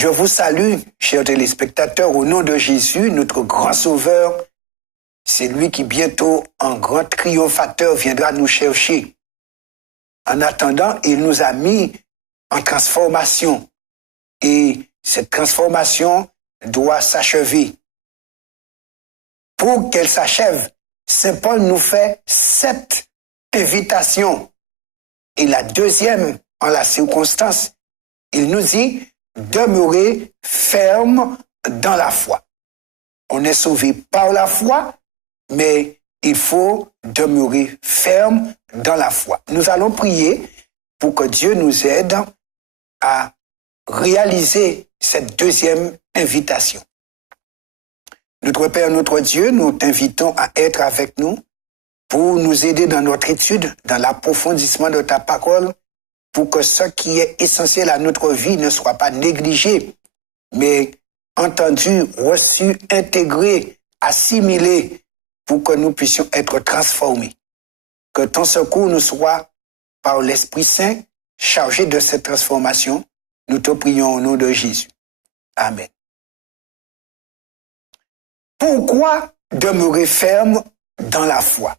Je vous salue, chers téléspectateurs, au nom de Jésus, notre grand sauveur. C'est lui qui bientôt, en grand triomphateur, viendra nous chercher. En attendant, il nous a mis en transformation. Et cette transformation doit s'achever. Pour qu'elle s'achève, Saint Paul nous fait 7 invitations. Et la deuxième, en la circonstance, il nous dit « Demeurez ferme dans la foi ». On est sauvé par la foi, mais il faut demeurer ferme dans la foi. Nous allons prier pour que Dieu nous aide à réaliser cette deuxième invitation. Notre Père, notre Dieu, nous t'invitons à être avec nous pour nous aider dans notre étude, dans l'approfondissement de ta parole, pour que ce qui est essentiel à notre vie ne soit pas négligé, mais entendu, reçu, intégré, assimilé, pour que nous puissions être transformés. Que ton secours nous soit, par l'Esprit Saint, chargé de cette transformation. Nous te prions au nom de Jésus. Amen. Pourquoi demeurer ferme dans la foi?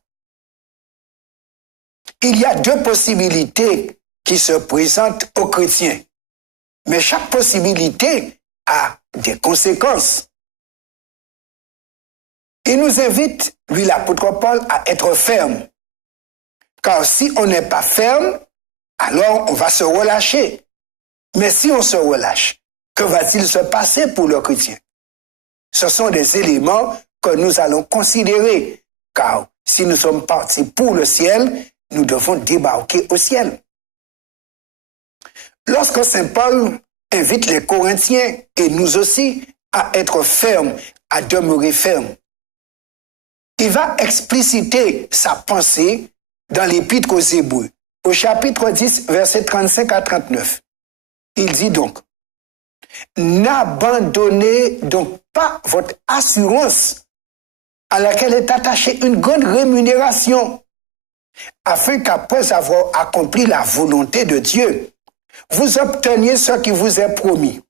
Il y a 2 possibilités qui se présentent aux chrétiens. Mais chaque possibilité a des conséquences. Il nous invite, lui l'apôtre Paul, à être ferme. Car si on n'est pas ferme, alors on va se relâcher. Mais si on se relâche, que va-t-il se passer pour le chrétien? Ce sont des éléments que nous allons considérer. Car si nous sommes partis pour le ciel, nous devons débarquer au ciel. Lorsque Saint Paul invite les Corinthiens et nous aussi à être fermes, à demeurer fermes, il va expliciter sa pensée dans l'Épître aux Hébreux, au chapitre 10, versets 35 à 39. Il dit donc, « N'abandonnez donc pas votre assurance à laquelle est attachée une grande rémunération, afin qu'après avoir accompli la volonté de Dieu, vous obteniez ce qui vous est promis.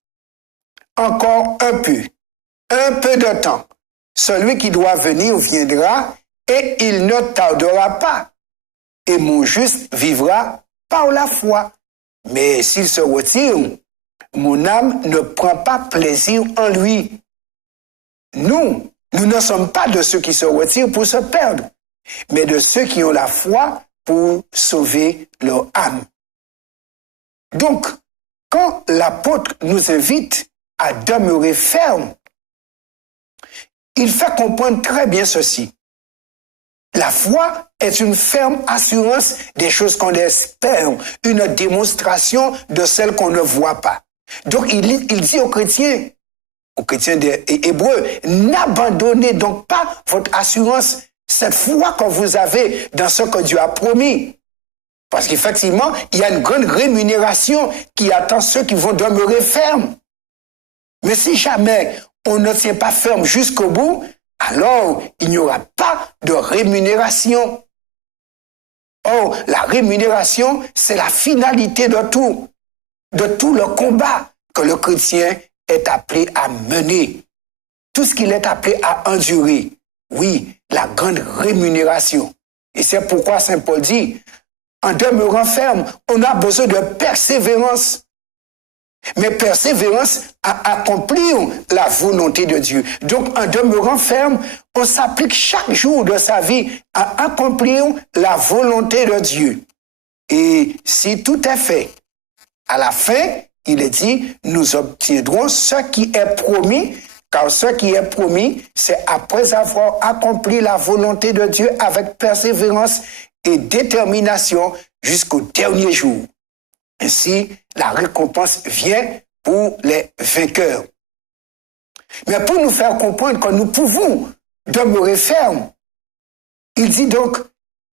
Encore un peu de temps. Celui qui doit venir viendra et il ne tardera pas. Et mon juste vivra par la foi. Mais s'il se retire, mon âme ne prend pas plaisir en lui. Nous ne sommes pas de ceux qui se retirent pour se perdre, mais de ceux qui ont la foi pour sauver leur âme. Donc, quand l'apôtre nous invite à demeurer ferme, il fait comprendre très bien ceci. La foi est une ferme assurance des choses qu'on espère, une démonstration de celles qu'on ne voit pas. Donc, il dit aux chrétiens des Hébreux, n'abandonnez donc pas votre assurance, cette foi que vous avez dans ce que Dieu a promis. Parce qu'effectivement, il y a une grande rémunération qui attend ceux qui vont demeurer fermes. Mais si jamais on ne tient pas ferme jusqu'au bout, alors il n'y aura pas de rémunération. Or, la rémunération, c'est la finalité de tout le combat que le chrétien est appelé à mener. Tout ce qu'il est appelé à endurer. Oui, la grande rémunération. Et c'est pourquoi Saint Paul dit, en demeurant ferme, on a besoin de persévérance. Mais persévérance à accomplir la volonté de Dieu. Donc, en demeurant ferme, on s'applique chaque jour de sa vie à accomplir la volonté de Dieu. Et si tout est fait, à la fin, il est dit, nous obtiendrons ce qui est promis, car ce qui est promis, c'est après avoir accompli la volonté de Dieu avec persévérance et détermination jusqu'au dernier jour. Ainsi, la récompense vient pour les vainqueurs. Mais pour nous faire comprendre que nous pouvons demeurer fermes, il dit donc,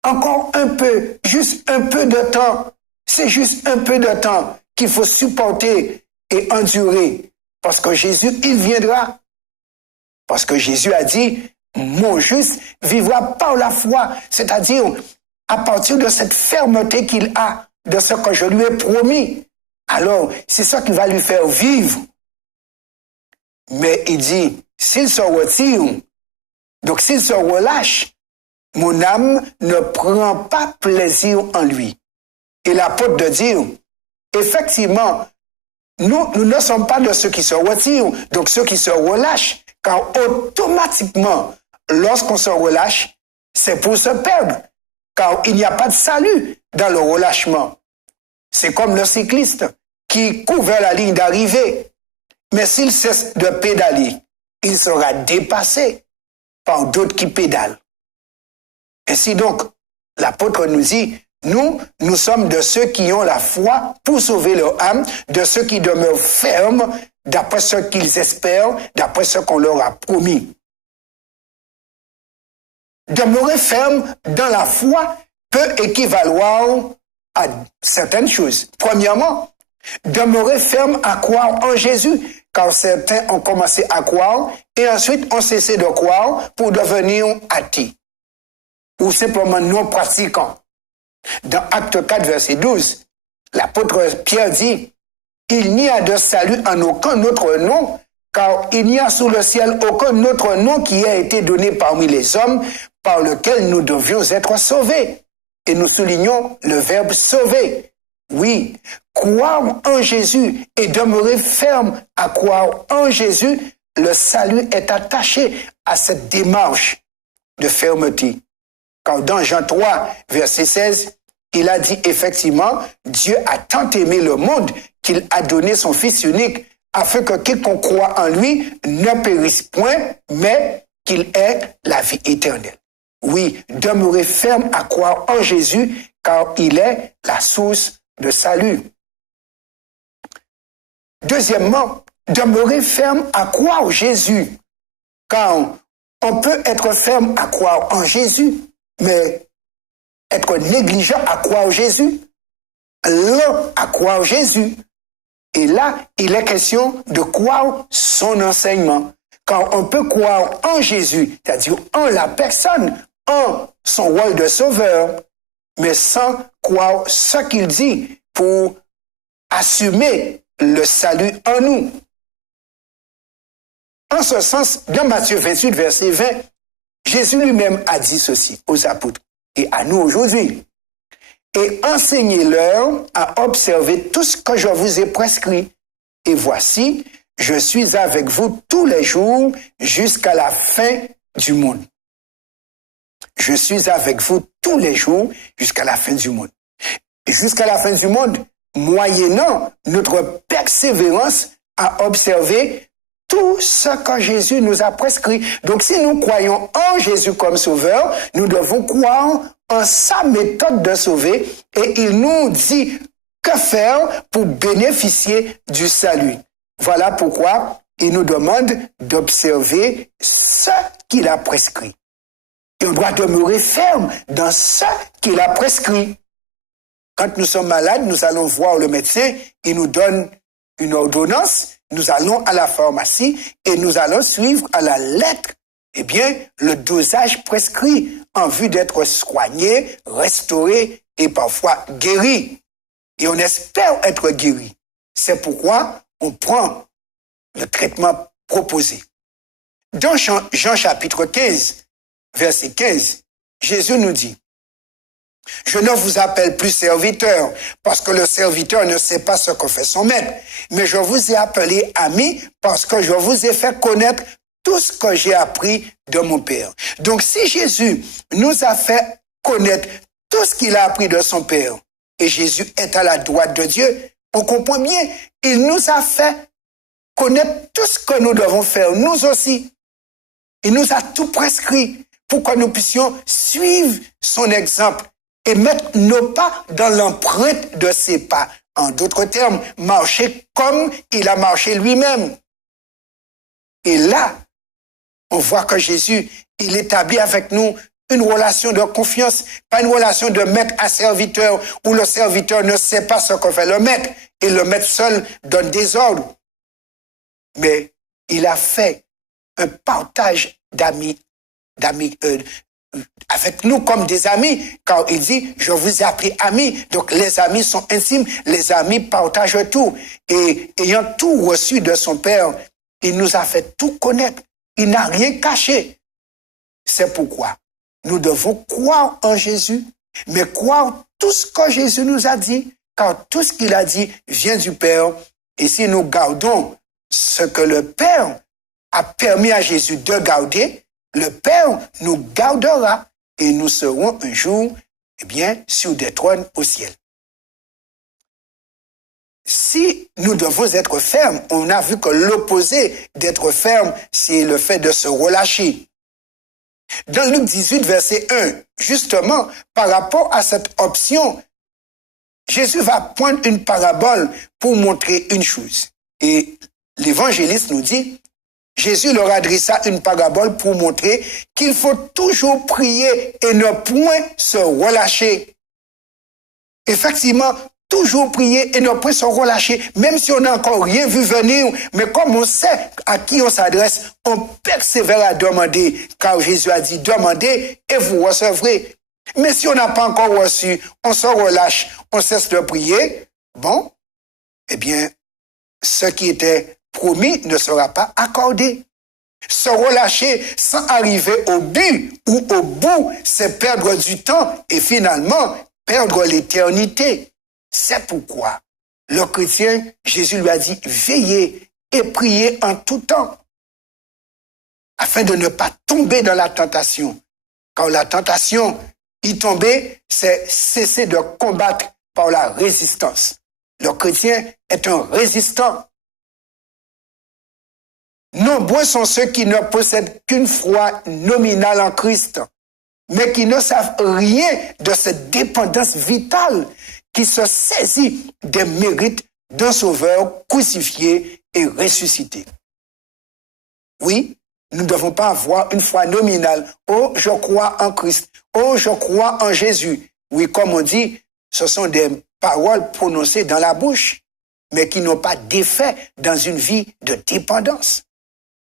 encore un peu, juste un peu de temps, c'est juste un peu de temps qu'il faut supporter et endurer, parce que Jésus, il viendra. Parce que Jésus a dit, mon juste vivra par la foi, c'est-à-dire à partir de cette fermeté qu'il a, de ce que je lui ai promis. Alors, c'est ça qui va lui faire vivre. Mais il dit, s'il se retire, donc s'il se relâche, mon âme ne prend pas plaisir en lui. Et l'apôtre de dire, effectivement, nous ne sommes pas de ceux qui se retirent, donc ceux qui se relâchent, car automatiquement, lorsqu'on se relâche, c'est pour se perdre, car il n'y a pas de salut dans le relâchement. C'est comme le cycliste qui court vers la ligne d'arrivée, mais s'il cesse de pédaler, il sera dépassé par d'autres qui pédalent. Ainsi donc, l'apôtre nous dit, nous sommes de ceux qui ont la foi pour sauver leur âme, de ceux qui demeurent fermes d'après ce qu'ils espèrent, d'après ce qu'on leur a promis. Demeurer ferme dans la foi peut équivaloir à certaines choses. Premièrement, demeurer ferme à croire en Jésus, car certains ont commencé à croire et ensuite ont cessé de croire pour devenir athées ou simplement non pratiquants. Dans Acte 4, verset 12, l'apôtre Pierre dit, « Il n'y a de salut en aucun autre nom, car il n'y a sous le ciel aucun autre nom qui ait été donné parmi les hommes par lequel nous devions être sauvés. » Et nous soulignons le verbe « sauver ». Oui, croire en Jésus et demeurer ferme à croire en Jésus, le salut est attaché à cette démarche de fermeté. Car dans Jean 3, verset 16, il a dit effectivement, Dieu a tant aimé le monde qu'il a donné son Fils unique afin que quiconque croit en lui ne périsse point, mais qu'il ait la vie éternelle. Oui, demeurer ferme à croire en Jésus, car il est la source de salut. Deuxièmement, demeurer ferme à croire en Jésus, car on peut être ferme à croire en Jésus, mais être négligent à croire en Jésus, lent à croire en Jésus. Et là, il est question de croire son enseignement. Quand on peut croire en Jésus, c'est-à-dire en la personne, en son rôle de sauveur, mais sans croire ce qu'il dit pour assumer le salut en nous. En ce sens, dans Matthieu 28, verset 20, Jésus lui-même a dit ceci aux apôtres et à nous aujourd'hui. Et enseignez-leur à observer tout ce que je vous ai prescrit. Et voici, je suis avec vous tous les jours jusqu'à la fin du monde. Je suis avec vous tous les jours jusqu'à la fin du monde. Et jusqu'à la fin du monde, moyennant notre persévérance à observer tout ce que Jésus nous a prescrit. Donc si nous croyons en Jésus comme sauveur, nous devons croire en sa méthode de sauver et il nous dit que faire pour bénéficier du salut. Voilà pourquoi il nous demande d'observer ce qu'il a prescrit. Et on doit demeurer ferme dans ce qu'il a prescrit. Quand nous sommes malades, nous allons voir le médecin, il nous donne une ordonnance, nous allons à la pharmacie et nous allons suivre à la lettre, le dosage prescrit en vue d'être soigné, restauré et parfois guéri. Et on espère être guéri. C'est pourquoi on prend le traitement proposé. Dans Jean chapitre 15, verset 15, Jésus nous dit, « Je ne vous appelle plus serviteur, parce que le serviteur ne sait pas ce que fait son maître, mais je vous ai appelé ami, parce que je vous ai fait connaître tout ce que j'ai appris de mon Père. » Donc si Jésus nous a fait connaître tout ce qu'il a appris de son Père, et Jésus est à la droite de Dieu, on comprend bien, il nous a fait connaître tout ce que nous devons faire, nous aussi. Il nous a tout prescrit pour que nous puissions suivre son exemple et mettre nos pas dans l'empreinte de ses pas. En d'autres termes, marcher comme il a marché lui-même. Et là, on voit que Jésus, il établit avec nous une relation de confiance, pas une relation de maître à serviteur où le serviteur ne sait pas ce que fait le maître et le maître seul donne des ordres. Mais il a fait un partage d'amis avec nous comme des amis, car il dit, je vous ai appelé amis. Donc les amis sont intimes, les amis partagent tout. Et ayant tout reçu de son Père, Il nous a fait tout connaître. Il n'a rien caché. C'est pourquoi nous devons croire en Jésus, mais croire tout ce que Jésus nous a dit, car tout ce qu'il a dit vient du Père. Et si nous gardons ce que le Père a permis à Jésus de garder, le Père nous gardera et nous serons un jour, sur des trônes au ciel. Si nous devons être fermes, on a vu que l'opposé d'être ferme, c'est le fait de se relâcher. Dans Luc 18, verset 1, justement, par rapport à cette option, Jésus va prendre une parabole pour montrer une chose. Et l'évangéliste nous dit, Jésus leur adressa une parabole pour montrer qu'il faut toujours prier et ne point se relâcher. Effectivement, toujours prier et ne point se relâcher, même si on n'a encore rien vu venir, mais comme on sait à qui on s'adresse, on persévère à demander, car Jésus a dit, demandez et vous recevrez. Mais si on n'a pas encore reçu, on se relâche, on cesse de prier, ce qui était promis ne sera pas accordé. Se relâcher sans arriver au but ou au bout, c'est perdre du temps et finalement perdre l'éternité. C'est pourquoi le chrétien, Jésus lui a dit, veillez et priez en tout temps, afin de ne pas tomber dans la tentation. Car la tentation, y tomber, c'est cesser de combattre par la résistance. Le chrétien est un résistant. Nombreux sont ceux qui ne possèdent qu'une foi nominale en Christ, mais qui ne savent rien de cette dépendance vitale qui se saisit des mérites d'un sauveur crucifié et ressuscité. Oui, nous ne devons pas avoir une foi nominale. Oh, je crois en Christ. Oh, je crois en Jésus. Oui, comme on dit, ce sont des paroles prononcées dans la bouche, mais qui n'ont pas d'effet dans une vie de dépendance.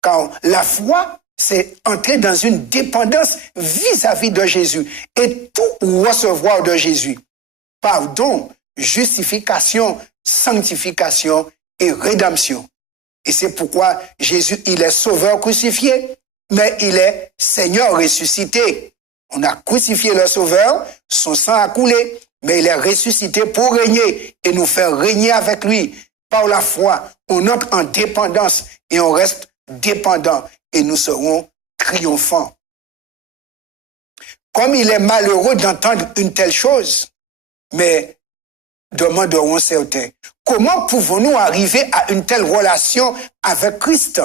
Car la foi, c'est entrer dans une dépendance vis-à-vis de Jésus et tout recevoir de Jésus. Pardon, justification, sanctification et rédemption. Et c'est pourquoi Jésus, il est sauveur crucifié, mais il est Seigneur ressuscité. On a crucifié le sauveur, son sang a coulé, mais il est ressuscité pour régner et nous faire régner avec lui. Par la foi, on entre en dépendance et on reste dépendant et nous serons triomphants. Comme il est malheureux d'entendre une telle chose, mais demanderont certains, comment pouvons-nous arriver à une telle relation avec Christ?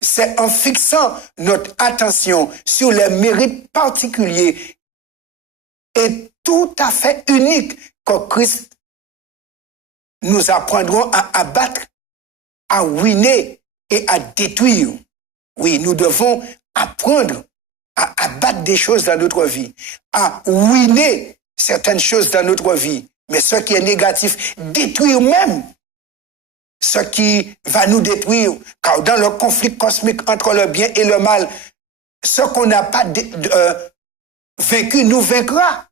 C'est en fixant notre attention sur les mérites particuliers et tout à fait uniques que Christ nous apprendrons à abattre, à ruiner et à détruire. Oui, nous devons apprendre à abattre des choses dans notre vie, à ruiner certaines choses dans notre vie, mais ce qui est négatif, détruire même ce qui va nous détruire, car dans le conflit cosmique entre le bien et le mal, ce qu'on n'a pas vaincu nous vaincra.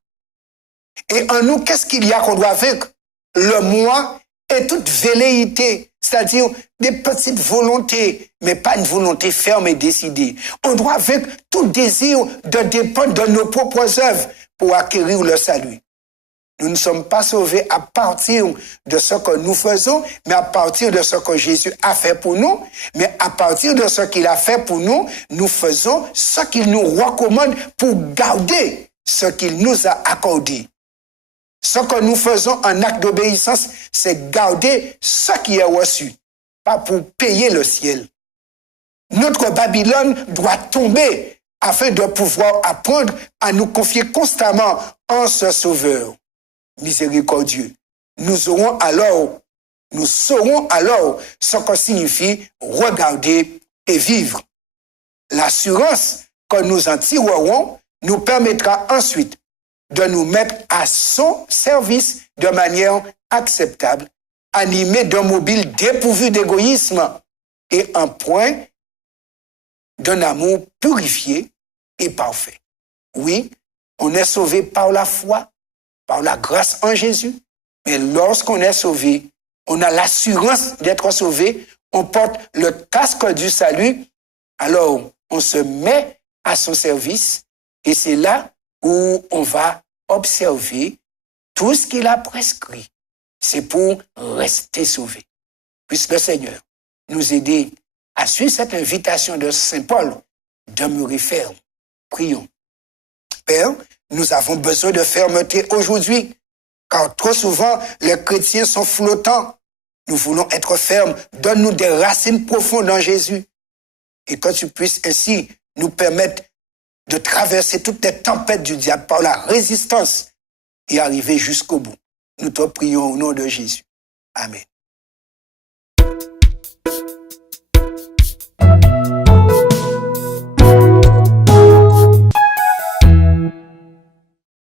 Et en nous, qu'est-ce qu'il y a qu'on doit vaincre? Le moi et toute velléité, c'est-à-dire des petites volontés, mais pas une volonté ferme et décidée. On doit vaincre tout désir de dépendre de nos propres œuvres pour acquérir le salut. Nous ne sommes pas sauvés à partir de ce que nous faisons, mais à partir de ce que Jésus a fait pour nous. Mais à partir de ce qu'il a fait pour nous, nous faisons ce qu'il nous recommande pour garder ce qu'il nous a accordé. Ce que nous faisons en acte d'obéissance, c'est garder ce qui est reçu, pas pour payer le ciel. Notre Babylone doit tomber afin de pouvoir apprendre à nous confier constamment en ce Sauveur miséricordieux. Nous saurons alors ce que signifie regarder et vivre. L'assurance que nous en tirerons nous permettra ensuite de nous mettre à son service de manière acceptable, animés d'un mobile dépourvu d'égoïsme et en point d'un amour purifié et parfait. Oui, on est sauvé par la foi, par la grâce en Jésus, mais lorsqu'on est sauvé, on a l'assurance d'être sauvé, on porte le casque du salut, alors on se met à son service et c'est là où on va observer tout ce qu'il a prescrit. C'est pour rester sauvé. Puisse le Seigneur nous aider à suivre cette invitation de Saint Paul, demeurer ferme. Prions. Père, nous avons besoin de fermeté aujourd'hui, car trop souvent, les chrétiens sont flottants. Nous voulons être fermes. Donne-nous des racines profondes en Jésus. Et que tu puisses ainsi nous permettre de traverser toutes les tempêtes du diable par la résistance et arriver jusqu'au bout. Nous te prions au nom de Jésus. Amen.